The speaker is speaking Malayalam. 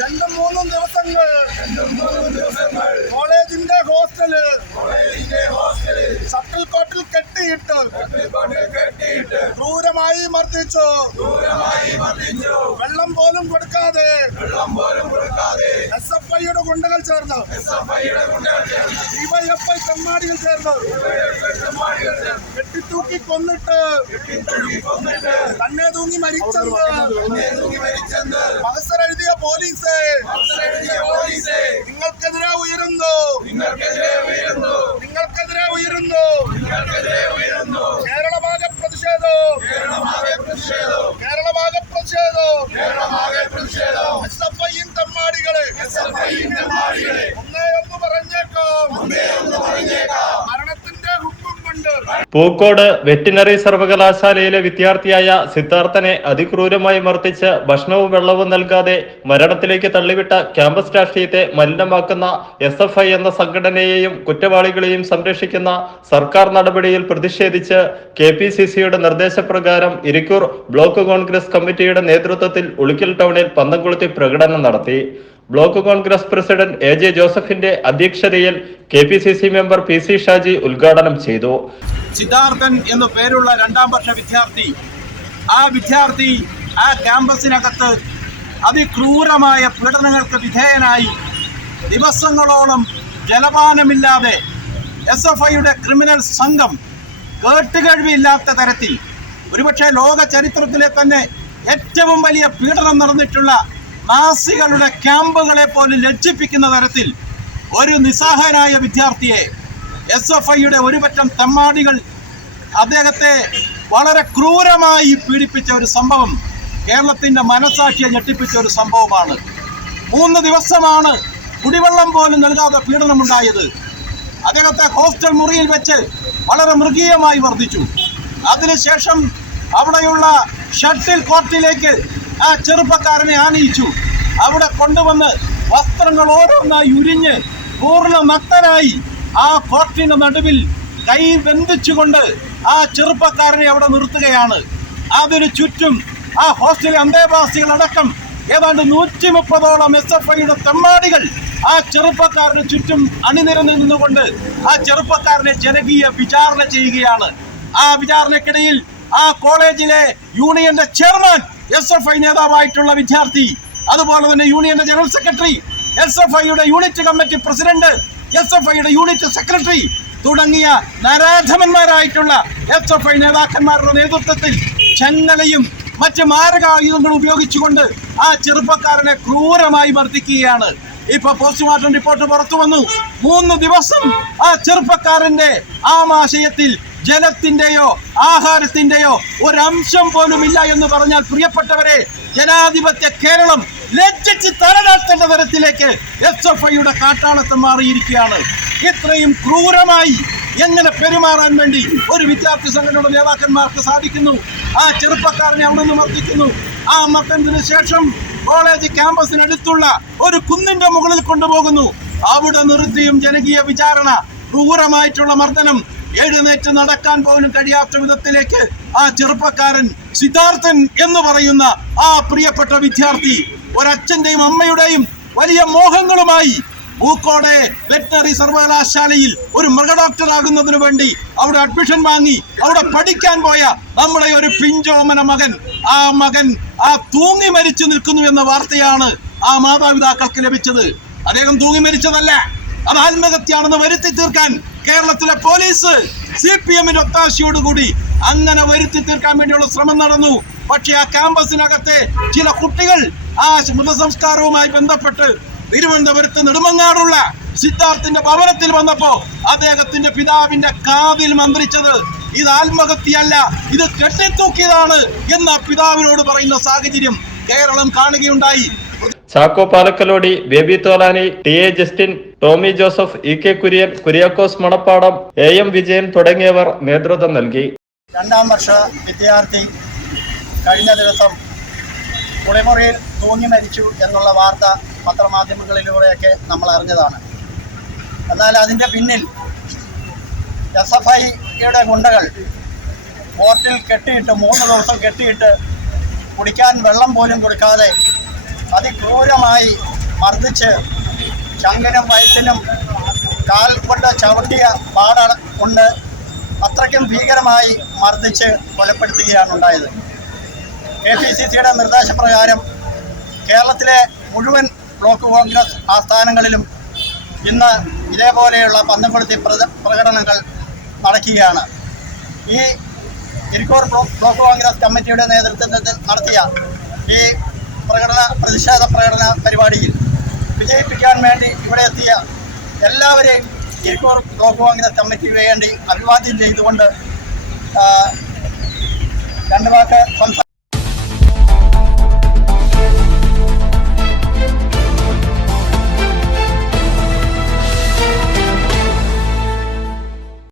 രണ്ടും മൂന്നും ദിവസങ്ങൾ കോളേജിന്റെ ഹോസ്റ്റൽ ഷട്ടിൽ കോട്ടിൽ കെട്ടിയിട്ട് ക്രൂരമായി മർദ്ദിച്ചു. വെള്ളം പോലും കൊടുക്കാതെ വെള്ളം പോലും കൊടുക്കാതെ എസ് എഫ് ഐയുടെ ഗുണ്ടകൾ ചേർന്ന് ഡിവൈഎഫ്ഐ തെമ്മാടികൾ ചേർന്ന് കെട്ടിത്തൂക്കി കൊന്നിട്ട് തന്നെ തൂങ്ങി മരിച്ചെന്ന് മത്സരം എഴുതിയ പോലീസ് പൂക്കോട് വെറ്റിനറി സർവകലാശാലയിലെ വിദ്യാർത്ഥിയായ സിദ്ധാർത്ഥനെ അതിക്രൂരമായി മർദ്ദിച്ച് ഭക്ഷണവും വെള്ളവും നൽകാതെ മരണത്തിലേക്ക് തള്ളിവിട്ട ക്യാമ്പസ് രാഷ്ട്രീയത്തെ മലിനമാക്കുന്ന എസ് എഫ് ഐ എന്ന സംഘടനയെയും കുറ്റവാളികളെയും സംരക്ഷിക്കുന്ന സർക്കാർ നടപടിയിൽ പ്രതിഷേധിച്ച് കെ പി സി സിയുടെ നിർദ്ദേശപ്രകാരം ഇരിക്കൂർ ബ്ലോക്ക് കോൺഗ്രസ് കമ്മിറ്റിയുടെ നേതൃത്വത്തിൽ ഉളിക്കൽ ടൗണിൽ പന്തംകുളത്തി പ്രകടനം നടത്തി. Block Congress president A J ജോസഫിന്റെ അധ്യക്ഷതയിൽ K P C C member P C Shaji ഉദ്ഘാടനം ചെയ്തു. സിദ്ധാർത്ഥൻ എന്നു പേരുള്ള രണ്ടാം വർഷ വിദ്യാർത്ഥി ആ വിദ്യാർത്ഥി ആ ക്യാമ്പസിനകത്ത് അതിക്രൂരമായ പീഡനങ്ങൾക്ക് വിധേയനായി ദിവസങ്ങളോളം ജലപാനമില്ലാതെ എസ് എഫ് ഐയുടെ ക്രിമിനൽ സംഘം കേട്ടുകഴിവില്ലാത്ത തരത്തിൽ ഒരുപക്ഷെ ലോക ചരിത്രത്തിലെ തന്നെ ഏറ്റവും വലിയ പീഡനം നടന്നിട്ടുള്ള നാസികളുടെ ക്യാമ്പുകളെ പോലും ലജ്ജിപ്പിക്കുന്ന തരത്തിൽ ഒരു നിസ്സഹായനായ വിദ്യാർത്ഥിയെ എസ് എഫ് ഐയുടെ ഒരുപറ്റം തെമ്മാടികൾ അദ്ദേഹത്തെ വളരെ ക്രൂരമായി പീഡിപ്പിച്ച ഒരു സംഭവം കേരളത്തിന്റെ മനസാക്ഷിയെ ഞെട്ടിപ്പിച്ച ഒരു സംഭവമാണ്. മൂന്ന് ദിവസമാണ് കുടിവെള്ളം പോലും നൽകാതെ പീഡനമുണ്ടായത്. അദ്ദേഹത്തെ ഹോസ്റ്റൽ മുറിയിൽ വെച്ച് വളരെ മൃഗീയമായി വർദ്ധിച്ചു. അതിനുശേഷം അവിടെയുള്ള ഷട്ടിൽ കോർട്ടിലേക്ക് ആ ചെറുപ്പക്കാരനെ ആനയിച്ചു. അവിടെ കൊണ്ടുവന്ന് വസ്ത്രങ്ങൾ ഓരോന്നായി ഉരിഞ്ഞ് പൂർണ നഗ്നനായി ആ കോർട്ടിന് നടുവിൽ കൈ ബന്ധിച്ചുകൊണ്ട് ആ ചെറുപ്പക്കാരനെ അവിടെ നിർത്തുകയാണ്. അതിനു ചുറ്റും ആ ഹോസ്റ്റലിലെ അന്തേവാസികളടക്കം ഏതാണ്ട് നൂറ്റി മുപ്പതോളം എസ് എഫ് ഐയുടെ തെമ്മാടികൾ ആ ചെറുപ്പക്കാരന് ചുറ്റും അണിനിരന്ന് നിന്നുകൊണ്ട് ആ ചെറുപ്പക്കാരനെ ജനകീയ വിചാരണ ചെയ്യുകയാണ്. ആ വിചാരണക്കിടയിൽ ആ കോളേജിലെ യൂണിയന്റെ ചെയർമാൻ എസ് എഫ് ഐ നേതാവായിട്ടുള്ള വിദ്യാർത്ഥി അതുപോലെ തന്നെ യൂണിയന്റെ ജനറൽ സെക്രട്ടറി എസ് എഫ് ഐയുടെ unit committee president S F ഐയുടെ യൂണിറ്റ് സെക്രട്ടറി തുടങ്ങിയ നരാധമന്മാരായിട്ടുള്ള എസ് എഫ് ഐ നേതാക്കന്മാരുടെ നേതൃത്വത്തിൽ ചെങ്ങലയും മറ്റ് മാരകായുധങ്ങൾ ഉപയോഗിച്ചുകൊണ്ട് ആ ചെറുപ്പക്കാരനെ ക്രൂരമായി മർദ്ദിക്കുകയാണ്. ഇപ്പൊ പോസ്റ്റ്മോർട്ടം റിപ്പോർട്ട് പുറത്തു വന്നു. മൂന്ന് ദിവസം ആ ചെറുപ്പക്കാരന്റെ ആമാശയത്തിൽ ജലത്തിന്റെയോ ആഹാരത്തിന്റെയോ ഒരംശം പോലും ഇല്ല എന്ന് പറഞ്ഞാൽ പ്രിയപ്പെട്ടവരെ ജനാധിപത്യ കേരളം ലജ്ജിച്ച് തലതാഴ്ത്തേണ്ട തരത്തിലേക്ക് എസ് എഫ് ഐയുടെ കാട്ടാളത്തം മാറിയിരിക്കുകയാണ്. ഇത്രയും ക്രൂരമായി എങ്ങനെ പെരുമാറാൻ വേണ്ടി ഒരു വിദ്യാർത്ഥി സംഘടനയുടെ നേതാക്കന്മാർക്ക് സാധിക്കുന്നു? ആ ചെറുപ്പക്കാരനെ അവിടെ നിന്ന് മർദ്ദിക്കുന്നു. ആ മർദ്ദനത്തിന് ശേഷം കോളേജ് ക്യാമ്പസിനടുത്തുള്ള ഒരു കുന്നിന്റെ മുകളിൽ കൊണ്ടുപോകുന്നു. അവിടെ നിർത്തിയും ജനകീയ വിചാരണ ക്രൂരമായിട്ടുള്ള മർദ്ദനം എഴുന്നേറ്റ് നടക്കാൻ പോലും കഴിയാത്ത വിധത്തിലേക്ക് ആ ചെറുപ്പക്കാരൻ സിദ്ധാർത്ഥൻ എന്ന് പറയുന്ന ആ പ്രിയപ്പെട്ട വിദ്യാർത്ഥി ഒരച്ഛന്റെയും അമ്മയുടെയും വലിയ മോഹങ്ങളുമായി പൂക്കോടെ വെറ്റനറി സർവകലാശാലയിൽ ഒരു മൃഗഡോക്ടർ ആകുന്നതിന് വേണ്ടി അവിടെ അഡ്മിഷൻ വാങ്ങി അവിടെ പഠിക്കാൻ പോയ നമ്മുടെ ഒരു പിഞ്ചോമന മകൻ. ആ മകൻ ആ തൂങ്ങി മരിച്ചു നിൽക്കുന്നു എന്ന വാർത്തയാണ് ആ മാതാപിതാക്കൾക്ക് ലഭിച്ചത്. അദ്ദേഹം തൂങ്ങി മരിച്ചതല്ല അത് ആത്മഹത്യാണെന്ന് വരുത്തി തീർക്കാൻ കേരളത്തിലെ പോലീസ് സി പി എമ്മിന്റെ ഒത്താശയോടുകൂടി അങ്ങനെ വരുത്തി തീർക്കാൻ വേണ്ടിയുള്ള ശ്രമം നടന്നു. പക്ഷേ ആ ക്യാമ്പസിനകത്തെ ചില കുട്ടികൾ ആ മൃതസംസ്കാരവുമായി ബന്ധപ്പെട്ട് തിരുവനന്തപുരത്ത് നെടുമങ്ങാടുള്ള സിദ്ധാർത്ഥിന്റെ ഭവനത്തിൽ വന്നപ്പോ അദ്ദേഹത്തിന്റെ പിതാവിന്റെ കാതിൽ മന്ത്രിച്ചത് ഇത് ആത്മഹത്യയല്ല ഇത് കെട്ടിത്തൂക്കിയതാണ് എന്ന് പിതാവിനോട് പറയുന്ന സാഹചര്യം കേരളം കാണുകയുണ്ടായി. Chacko Palakkalody Baby Tholani T A Justin Tomy Joseph E K Kurian Kuriakose Manappadam A M Vijayan തുടങ്ങിയവർ നേതൃത്വം നൽകി. രണ്ടാം വർഷ വിദ്യാർത്ഥി കഴിഞ്ഞ ദിവസം കുളിമുറിയിൽ തൂങ്ങി മരിച്ചു എന്നുള്ള വാർത്ത പത്രമാധ്യമങ്ങളിലൂടെയൊക്കെ നമ്മൾ അറിഞ്ഞതാണ്. എന്നാൽ അതിന്റെ പിന്നിൽ എസ് എഫ് ഐയുടെ ഗുണ്ടകൾ ബോട്ടിൽ കെട്ടിയിട്ട് മൂന്ന് ദിവസം കെട്ടിയിട്ട് കുടിക്കാൻ വെള്ളം പോലും കൊടുക്കാതെ അതിക്രൂരമായി മർദ്ദിച്ച് ശങ്കനും വയറ്റിനും കാൽ കൊണ്ട് ചവിട്ടിയ പാട അത്രയ്ക്കും ഭീകരമായി മർദ്ദിച്ച് കൊലപ്പെടുത്തുകയാണ് ഉണ്ടായത്. കെ പി സി സിയുടെ നിർദ്ദേശപ്രകാരം കേരളത്തിലെ മുഴുവൻ ബ്ലോക്ക് കോൺഗ്രസ് ആസ്ഥാനങ്ങളിലും ഇന്ന് ഇതേപോലെയുള്ള പന്തംകൊളുത്തി പ്രകടനങ്ങൾ നടക്കുകയാണ്. ഈ തിരുക്കൂർ ബ്ലോക്ക് കോൺഗ്രസ് കമ്മിറ്റിയുടെ നേതൃത്വത്തിൽ നടത്തിയ ഈ പ്രകടന പ്രതിഷേധ പ്രകടന പരിപാടിയിൽ വിജയിപ്പിക്കാൻ വേണ്ടി ഇവിടെ എത്തിയ എല്ലാവരെയും തിരുക്കൂർ ബ്ലോക്ക് കോൺഗ്രസ് കമ്മിറ്റിക്ക് വേണ്ടി അഭിവാദ്യം ചെയ്തുകൊണ്ട് രണ്ട് വാക്ക്